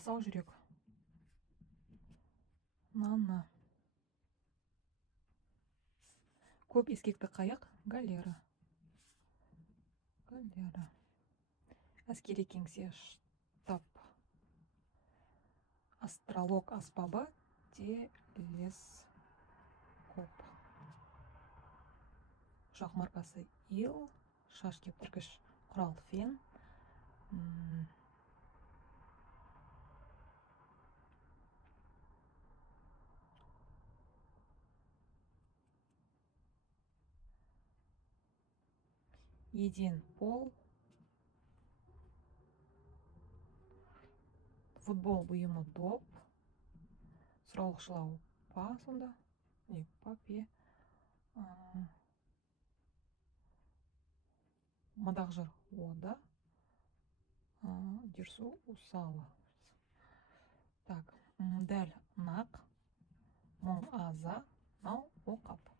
асау жүрек. Нана. Көп ескекті қайық. Галера. Галера. Әскери кеңсе. Штаб. Астролог аспабы. Телескоп. Ұшақ маркасы Ил. Шаш кептіргіш құрал фен. Еден пол. Футбол бұйымы доп. Сұраулықшылау па сонда. Не, папе. Мадақжыр ода. Дерсу усала. Так, дәл нақ. Мұң аза. Нау оқап.